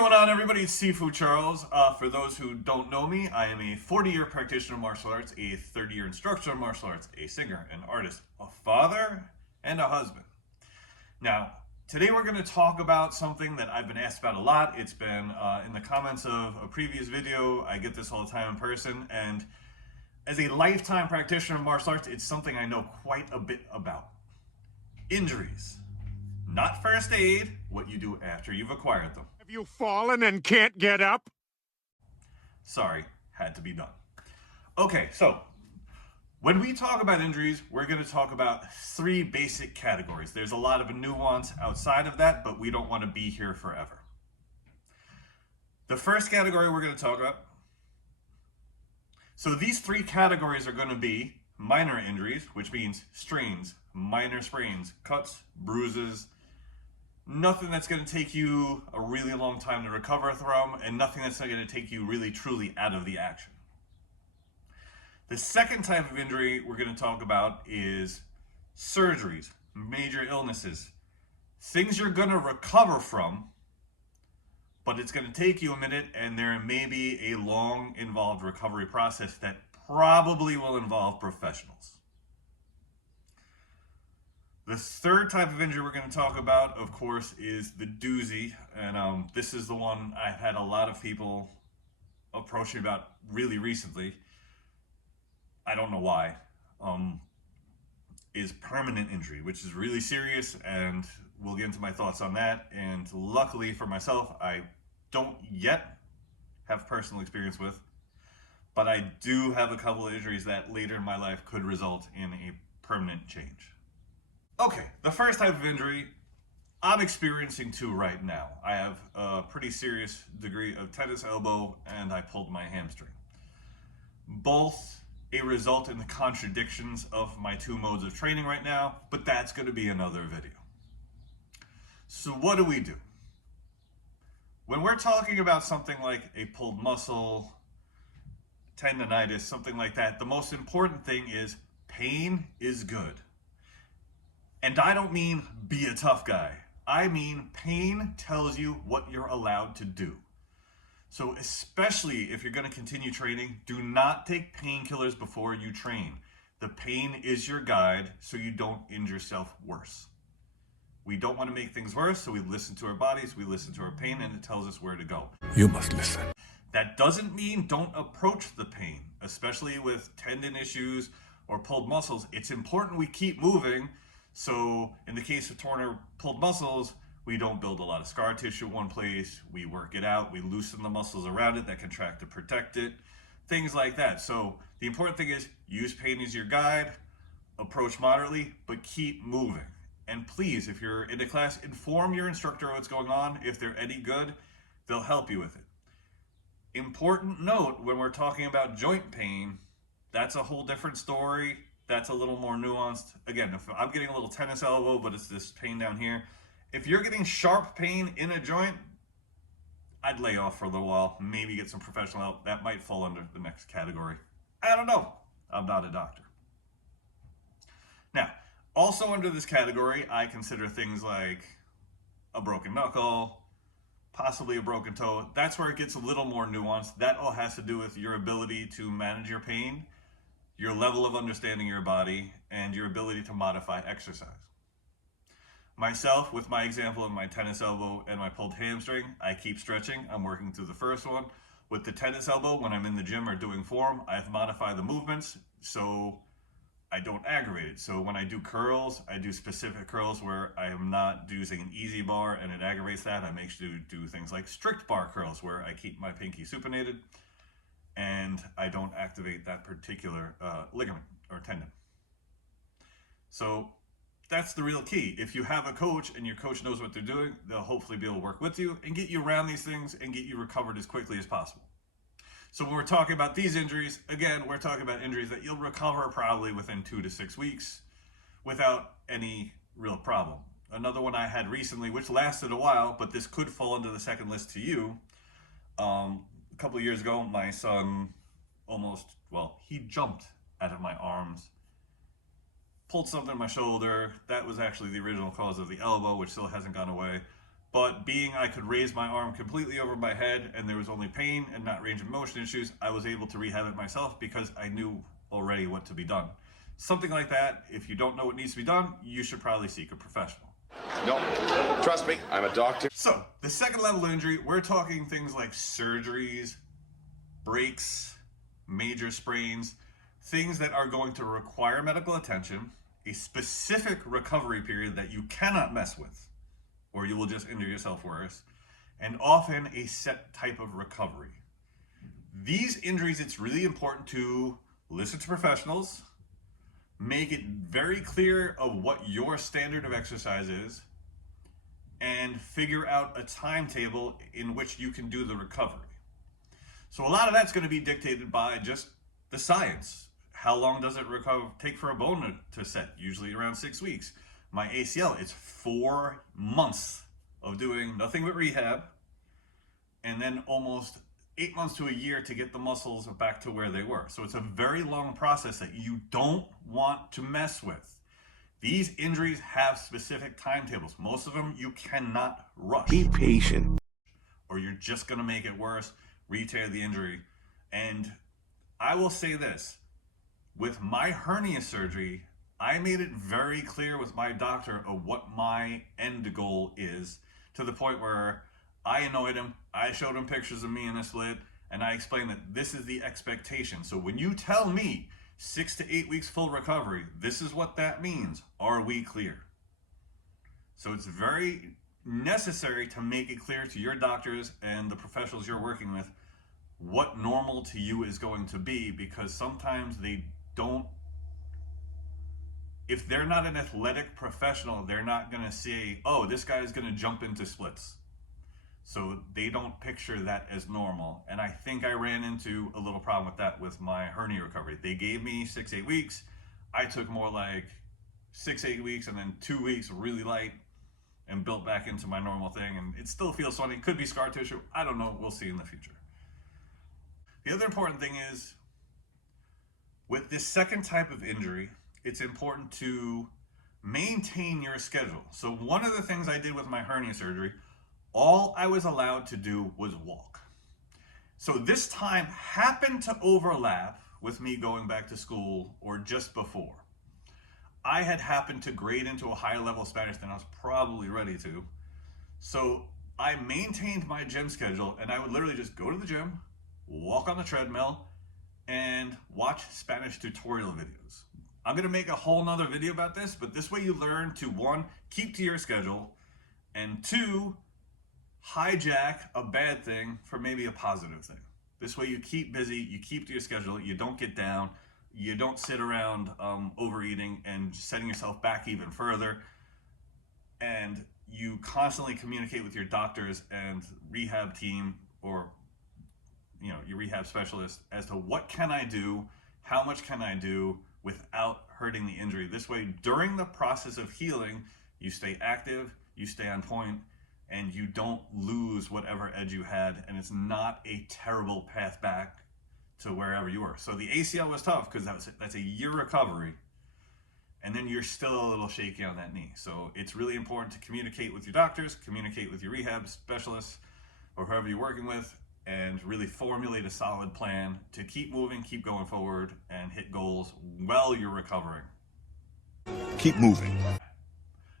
going on, everybody? It's Sifu Charles. For those who don't know me, I am a 40-year practitioner of martial arts, a 30-year instructor of martial arts, a singer, an artist, a father, and a husband. Now, today we're going to talk about something that I've been asked about a lot. It's been in the comments of a previous video. I get this all the time in person, and as a lifetime practitioner of martial arts, it's something I know quite a bit about. Injuries. Not first aid, what you do after you've acquired them. Have you fallen and can't get up? Sorry, had to be done. Okay, so when we talk about injuries, we're going to talk about three basic categories. There's a lot of nuance outside of that, but we don't want to be here forever. The first category we're going to talk about. So these three categories are going to be minor injuries, which means strains, minor sprains, cuts, bruises, nothing that's going to take you a really long time to recover from, and nothing that's going to take you really truly out of the action. The second type of injury we're going to talk about is surgeries, major illnesses, things you're going to recover from, but it's going to take you a minute, and there may be a long involved recovery process that probably will involve professionals. The third type of injury we're going to talk about, of course, is the doozy. And this is the one I've had a lot of people approach me about really recently. I don't know why. Is permanent injury, which is really serious, and we'll get into my thoughts on that. And luckily for myself, I don't yet have personal experience with, but I do have a couple of injuries that later in my life could result in a permanent change. Okay, the first type of injury, I'm experiencing two right now. I have a pretty serious degree of tennis elbow, and I pulled my hamstring. Both a result in the contradictions of my two modes of training right now, but that's going to be another video. So what do we do? When we're talking about something like a pulled muscle, tendonitis, something like that, the most important thing is pain is good. And I don't mean be a tough guy. I mean pain tells you what you're allowed to do. So especially if you're going to continue training, do not take painkillers before you train. The pain is your guide so you don't injure yourself worse. We don't want to make things worse, so we listen to our bodies, we listen to our pain, and it tells us where to go. You must listen. That doesn't mean don't approach the pain, especially with tendon issues or pulled muscles. It's important we keep moving. So in the case of torn or pulled muscles, we don't build a lot of scar tissue in one place. We work it out. We loosen the muscles around it that contract to protect it, things like that. So the important thing is use pain as your guide, approach moderately, but keep moving. And please, if you're in a class, inform your instructor what's going on. If they're any good, they'll help you with it. Important note, when we're talking about joint pain, that's a whole different story. That's a little more nuanced. Again, if I'm getting a little tennis elbow, but it's this pain down here. If you're getting sharp pain in a joint, I'd lay off for a little while, maybe get some professional help. That might fall under the next category. I don't know. I'm not a doctor. Now, also under this category, I consider things like a broken knuckle, possibly a broken toe. That's where it gets a little more nuanced. That all has to do with your ability to manage your pain, your level of understanding your body, and your ability to modify exercise. Myself, with my example of my tennis elbow and my pulled hamstring, I keep stretching. I'm working through the first one. With the tennis elbow, when I'm in the gym or doing form, I've modified the movements so I don't aggravate it. So when I do curls, I do specific curls where I am not using an easy bar and it aggravates that. I make sure to do things like strict bar curls where I keep my pinky supinated and I don't activate that particular ligament or tendon. So that's the real key. If you have a coach and your coach knows what they're doing, they'll hopefully be able to work with you and get you around these things and get you recovered as quickly as possible. So when we're talking about these injuries, again, we're talking about injuries that you'll recover probably within 2 to 6 weeks without any real problem. Another one I had recently, which lasted a while, but this could fall into the second list to you. A couple of years ago, my son he jumped out of my arms, pulled something in my shoulder. That was actually the original cause of the elbow, which still hasn't gone away. But being I could raise my arm completely over my head and there was only pain and not range of motion issues, I was able to rehab it myself because I knew already what to be done. Something like that, if you don't know what needs to be done, you should probably seek a professional. No, trust me, I'm a doctor. So, the second level injury, we're talking things like surgeries, breaks, major sprains, things that are going to require medical attention, a specific recovery period that you cannot mess with, or you will just injure yourself worse, and often a set type of recovery. These injuries, it's really important to listen to professionals, make it very clear of what your standard of exercise is, and figure out a timetable in which you can do the recovery. So a lot of that's going to be dictated by just the science. How long does it take for a bone to set? Usually around 6 weeks. My ACL, it's 4 months of doing nothing but rehab, and then almost 8 months to a year to get the muscles back to where they were. So it's a very long process that you don't want to mess with. These injuries have specific timetables. Most of them you cannot rush. Be patient. Or you're just going to make it worse, re-tear the injury. And I will say this, with my hernia surgery, I made it very clear with my doctor of what my end goal is, to the point where I annoyed him. I showed him pictures of me in a slit, and I explained that this is the expectation. So when you tell me 6 to 8 weeks full recovery, this is what that means. Are we clear? So it's very necessary to make it clear to your doctors and the professionals you're working with what normal to you is going to be, because sometimes they don't, if they're not an athletic professional, they're not going to say, oh, this guy is going to jump into splits. So they don't picture that as normal. And I think I ran into a little problem with that with my hernia recovery. They gave me 6-8 weeks. I took more like 6-8 weeks and then 2 weeks really light and built back into my normal thing. And it still feels funny. It could be scar tissue. I don't know. We'll see in the future. The other important thing is, with this second type of injury, it's important to maintain your schedule. So one of the things I did with my hernia surgery, all I was allowed to do was walk. So this time happened to overlap with me going back to school or just before. I had happened to grade into a higher level of Spanish than I was probably ready to. So I maintained my gym schedule, and I would literally just go to the gym, walk on the treadmill, and watch Spanish tutorial videos. I'm gonna make a whole nother video about this, but this way you learn to, 1, keep to your schedule, and 2, hijack a bad thing for maybe a positive thing. This way you keep busy, you keep to your schedule, you don't get down, you don't sit around overeating and setting yourself back even further, and you constantly communicate with your doctors and rehab team, or your rehab specialist, as to what can I do, how much can I do without hurting the injury. This way, during the process of healing, you stay active, you stay on point, and you don't lose whatever edge you had, and it's not a terrible path back to wherever you were. So the ACL was tough because that's a year recovery, and then you're still a little shaky on that knee. So it's really important to communicate with your doctors, communicate with your rehab specialists, or whoever you're working with, and really formulate a solid plan to keep moving, keep going forward, and hit goals while you're recovering. Keep moving.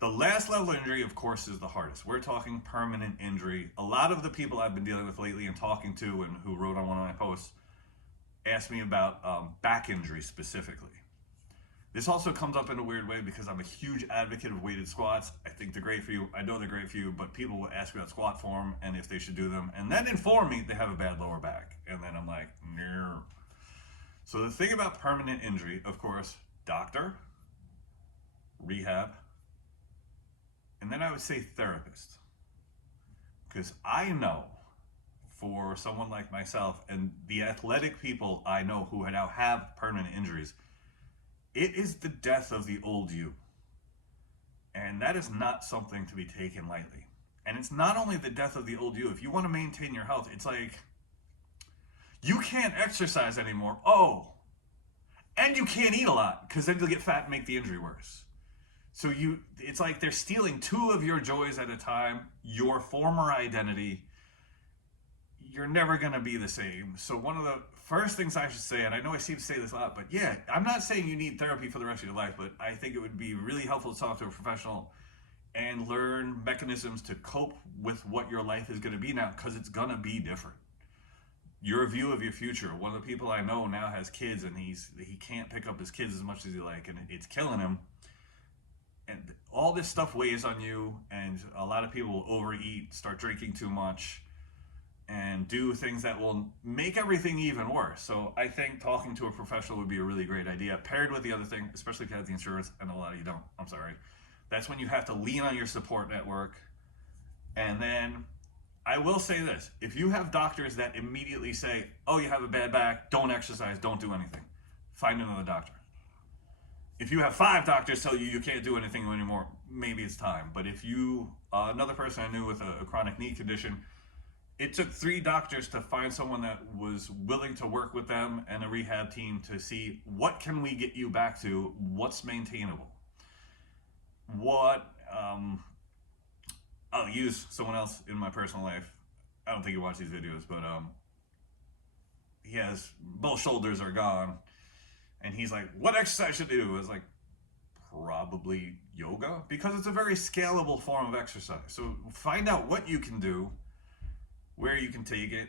The last level of injury, of course, is the hardest. We're talking permanent injury. A lot of the people I've been dealing with lately and talking to, and who wrote on one of my posts, asked me about back injury specifically. This also comes up in a weird way because I'm a huge advocate of weighted squats. I think they're great for you. I know they're great for you, but people will ask me about squat form and if they should do them, and then inform me they have a bad lower back. And then I'm like, no. So the thing about permanent injury, of course, doctor, rehab, and then I would say therapist. Because I know, for someone like myself and the athletic people I know who now have permanent injuries, it is the death of the old you. And that is not something to be taken lightly. And it's not only the death of the old you. If you want to maintain your health, it's like, you can't exercise anymore. Oh, and you can't eat a lot, because then you'll get fat and make the injury worse. So it's like they're stealing 2 of your joys at a time, your former identity. You're never going to be the same. So one of the first things I should say, and I know I seem to say this a lot, but yeah, I'm not saying you need therapy for the rest of your life, but I think it would be really helpful to talk to a professional and learn mechanisms to cope with what your life is going to be now, because it's going to be different. Your view of your future. One of the people I know now has kids, and he can't pick up his kids as much as he like, and it's killing him. And all this stuff weighs on you, and a lot of people will overeat, start drinking too much, and do things that will make everything even worse. So I think talking to a professional would be a really great idea, paired with the other thing, especially if you have the insurance, and a lot of you don't. I'm sorry. That's when you have to lean on your support network. And then I will say this. If you have doctors that immediately say, oh, you have a bad back, don't exercise, don't do anything, find another doctor. If you have 5 doctors tell you you can't do anything anymore, maybe it's time. But if you, another person I knew with a chronic knee condition, it took 3 doctors to find someone that was willing to work with them and a rehab team to see, what can we get you back to? What's maintainable? I'll use someone else in my personal life. I don't think you watch these videos, but he has, both shoulders are gone, and he's like, what exercise should I do? I was like, probably yoga, because it's a very scalable form of exercise. So find out what you can do, where you can take it,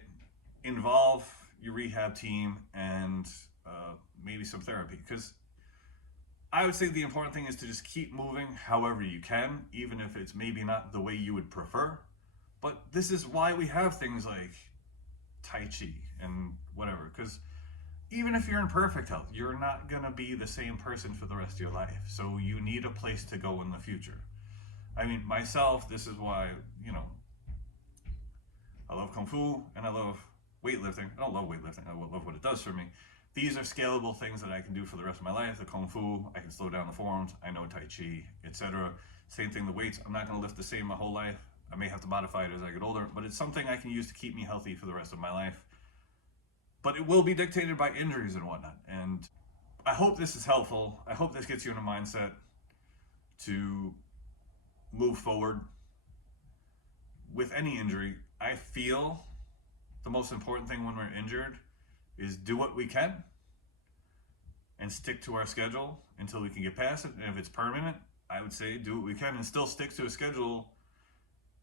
involve your rehab team, and maybe some therapy. Because I would say the important thing is to just keep moving however you can, even if it's maybe not the way you would prefer. But this is why we have things like Tai Chi and whatever, because even if you're in perfect health, you're not going to be the same person for the rest of your life. So you need a place to go in the future. I mean, myself, this is why, I love Kung Fu and I love weightlifting. I don't love weightlifting. I love what it does for me. These are scalable things that I can do for the rest of my life. The Kung Fu, I can slow down the forms. I know Tai Chi, etc. Same thing, the weights. I'm not going to lift the same my whole life. I may have to modify it as I get older, but it's something I can use to keep me healthy for the rest of my life. But it will be dictated by injuries and whatnot. And I hope this is helpful. I hope this gets you in a mindset to move forward with any injury. I feel the most important thing when we're injured is do what we can and stick to our schedule until we can get past it. And if it's permanent, I would say do what we can and still stick to a schedule.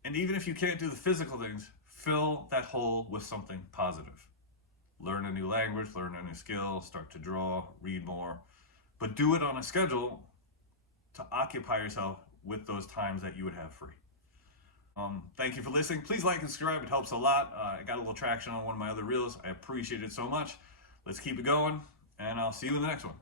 And even if you can't do the physical things, fill that hole with something positive. Learn a new language, learn a new skill, start to draw, read more, but do it on a schedule to occupy yourself with those times that you would have free. Thank you for listening. Please like and subscribe. It helps a lot. I got a little traction on one of my other reels. I appreciate it so much. Let's keep it going, and I'll see you in the next one.